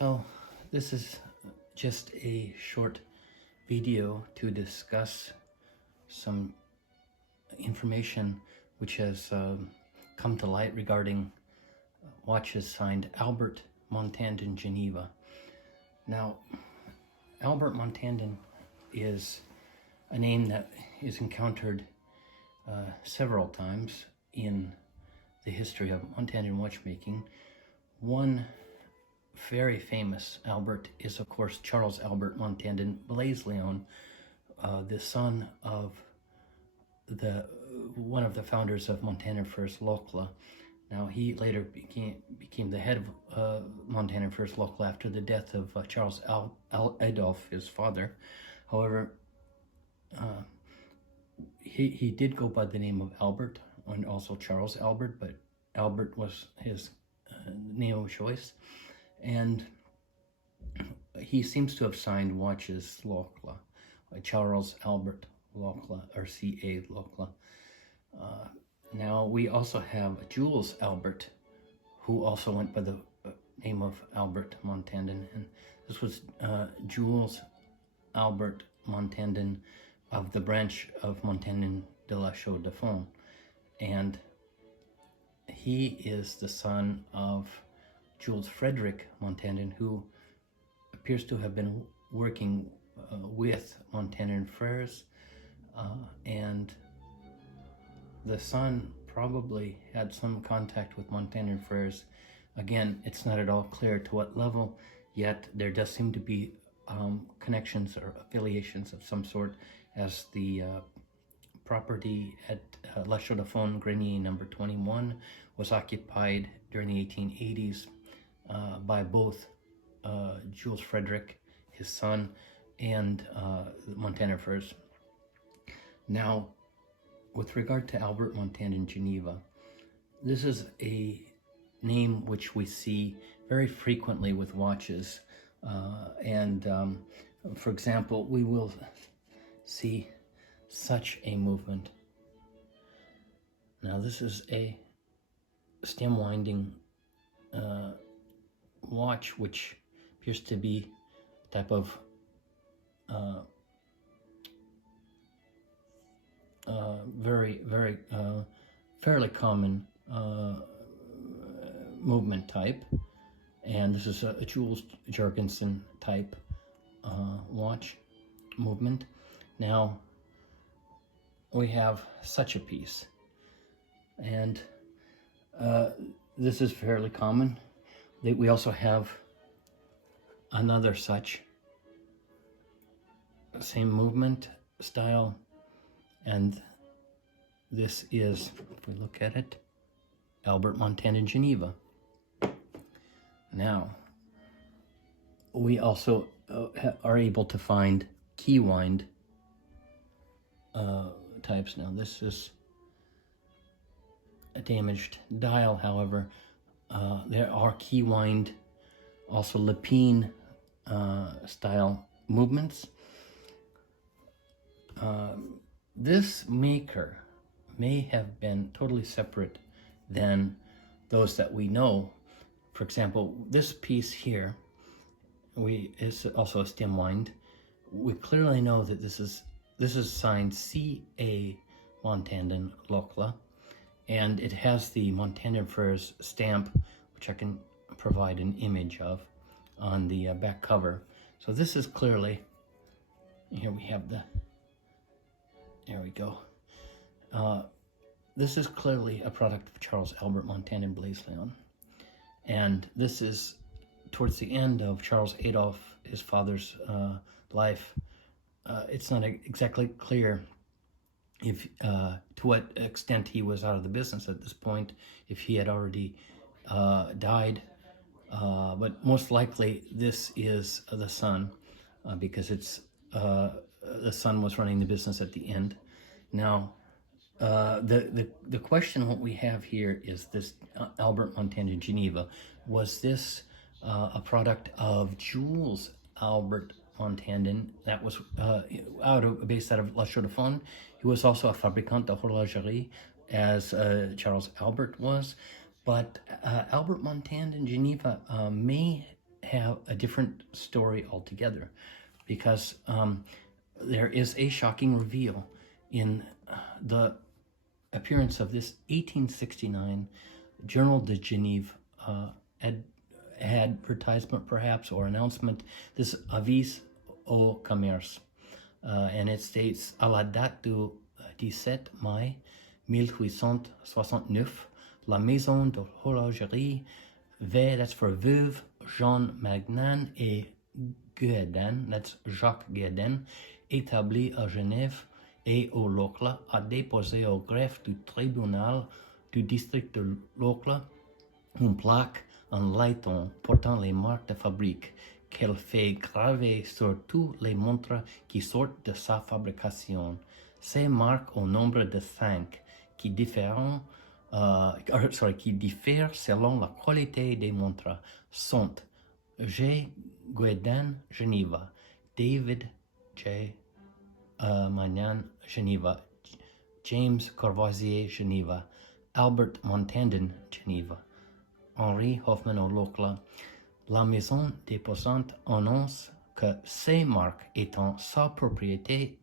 So this is just a short video to discuss some information which has come to light regarding watches signed Albert Montandon Geneva. Now, Albert Montandon is a name that is encountered several times in the history of Montandon watchmaking. One very famous Albert is, of course, Charles Albert Montandon Blaise-Leon, the son of one of the founders of Montandon First Locle. Now, he later became the head of Montandon First Locle after the death of Charles Adolphe, his father. However, he did go by the name of Albert, and also Charles Albert, but Albert was his name of choice. And he seems to have signed watches Locle, Charles Albert Locle, or C.A. Locle. Now, we also have Jules Albert, who also went by the name of Albert Montandon. And this was Jules Albert Montandon of the branch of Montandon de la Chaux de Fonds. And he is the son of Jules Frederick Montandon, who appears to have been working with Montandon Frères, and the son probably had some contact with Montandon Frères. Again, it's not at all clear to what level, yet there does seem to be connections or affiliations of some sort, as the property at La Chaux de Fonds, Grenier number 21, was occupied during the 1880s by both Jules Frederick, his son, and Montandon Frères. Now, with regard to Albert Montandon Geneva, this is a name which we see very frequently with watches. For example, we will see such a movement. Now, this is a stem winding watch, which appears to be a type of fairly common movement type, and this is a Jules Jorgensen type watch movement. Now, we have such a piece, and this is fairly common. We also have another such, same movement style, and this is, if we look at it, Albert Montandon Geneva. Now, we also are able to find key wind types. Now, this is a damaged dial, however. There are key wind, also Lepine style movements. This maker may have been totally separate than those that we know. For example, this piece here is also a stem wind. We clearly know that this is signed C.A. Montandon Locle, and it has the Montandon Frères stamp, which I can provide an image of on the back cover. So this is clearly, here we have there we go. This is clearly a product of Charles Albert Montandon Blaise-Leon. And this is towards the end of Charles Adolphe, his father's life. It's not exactly clear if to what extent he was out of the business at this point, if he had already died. But most likely this is the son, because it's the son was running the business at the end. Now, the question what we have here is this Albert Montandon Geneva. Was this a product of Jules Albert Montandon that was based out of La Chaux de Fonds? He was also a fabricant de horologerie, as Charles Albert was. But Albert Montandon Geneva may have a different story altogether, because there is a shocking reveal in the appearance of this 1869 Journal de Genève advertisement, perhaps, or announcement, this avis au commerce, and it states, à la date du 17 mai 1869, la maison de horologerie V, that's for Veuve, Jean Magnan et Guéden, that's Jacques Guéden, établi à Genève et au Locle, a déposé au greffe du tribunal du district de Locle une plaque en laiton portant les marques de fabrique qu'elle fait graver sur toutes les montres qui sortent de sa fabrication. Ces marques au nombre de 5 qui diffèrent selon la qualité des montres sont G. Guéden, Geneva, David J. Magnan, Geneva, James Courvoisier, Geneva, Albert Montandon, Geneva, Henri Hoffman au Locle. La maison déposant annonce que ces marques étant sa propriété,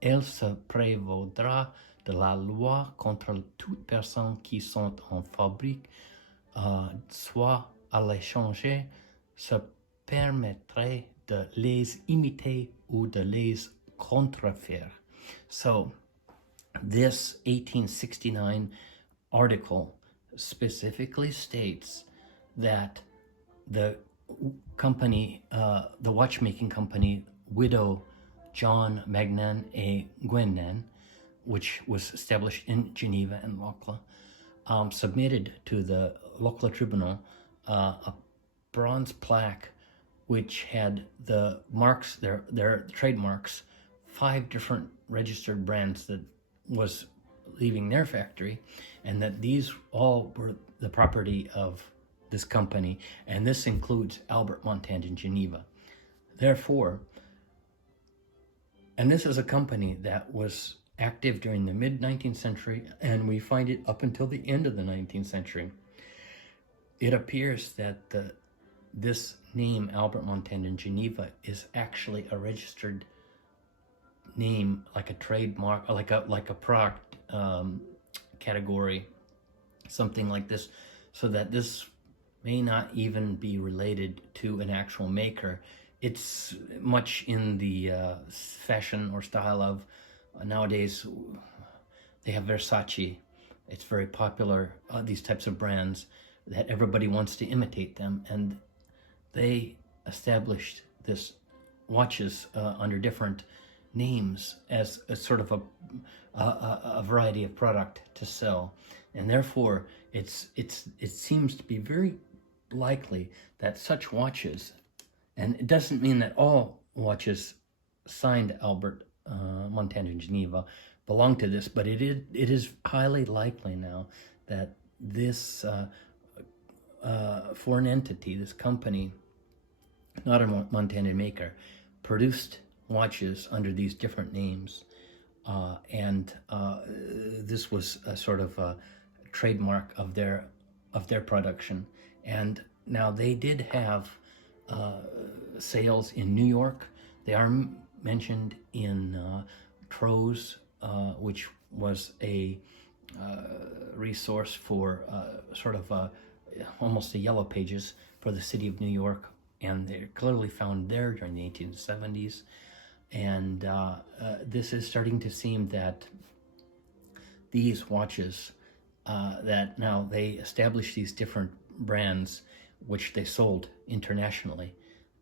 elle se prévaudra de la loi contre toute personne qui sont en fabrique, soit à l'étranger, se permettrait de les imiter ou de les contrefaire. So, this 1869 article specifically states that the company, the watchmaking company, widow John Magnan et Guéden, which was established in Geneva and Locle, submitted to the Locle Tribunal a bronze plaque which had the marks, their trademarks, 5 different registered brands that was leaving their factory, and that these all were the property of this company, and this includes Albert Montandon Geneva. Therefore, and this is a company that was active during the mid-19th century, and we find it up until the end of the 19th century. It appears that this name, Albert Montandon Geneva, is actually a registered name, like a trademark, like a product category, something like this, so that this may not even be related to an actual maker. It's much in the fashion or style of nowadays. They have Versace. It's very popular, these types of brands, that everybody wants to imitate them, and they established this watches under different names as a sort of a variety of product to sell, and therefore it seems to be very likely that such watches, and it doesn't mean that all watches signed Albert Montandon Geneva belong to this, but it is highly likely now that this foreign entity, this company, not a Montandon maker, produced watches under these different names, and this was a sort of a trademark of their production. And now they did have sales in New York. They are mentioned in Tro's, which was a resource for sort of almost a yellow pages for the city of New York, and they're clearly found there during the 1870s. And this is starting to seem that these watches, that now they established these different brands which they sold internationally,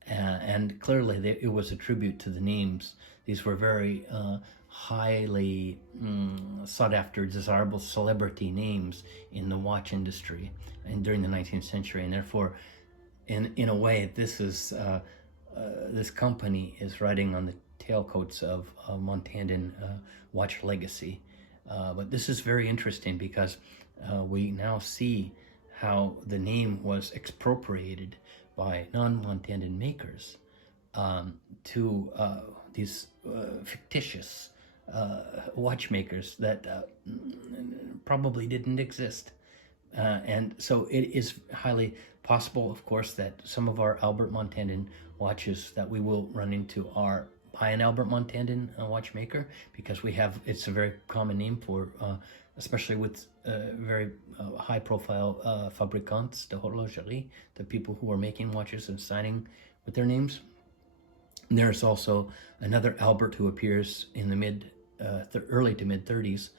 and clearly it was a tribute to the names. These were very highly sought after, desirable celebrity names in the watch industry and during the 19th century, and therefore in a way this is this company is riding on the tailcoats of Montandon watch legacy. But this is very interesting because we now see how the name was expropriated by non-Montandon makers to these fictitious watchmakers that probably didn't exist. And so it is highly possible, of course, that some of our Albert Montandon watches that we will run into are by an Albert Montandon watchmaker, because it's a very common name for, especially with very high-profile fabricants de horologerie, the people who are making watches and signing with their names. There's also another Albert who appears in the early to mid 30s.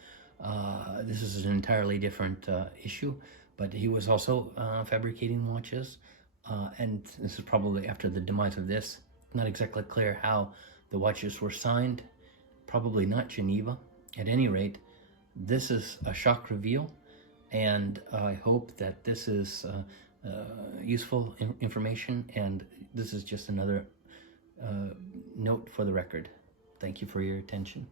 This is an entirely different issue, but he was also fabricating watches, and this is probably after the demise of this. Not exactly clear how the watches were signed, probably not Geneva. At any rate, this is a shock reveal, and I hope that this is useful information, and this is just another note for the record. Thank you for your attention.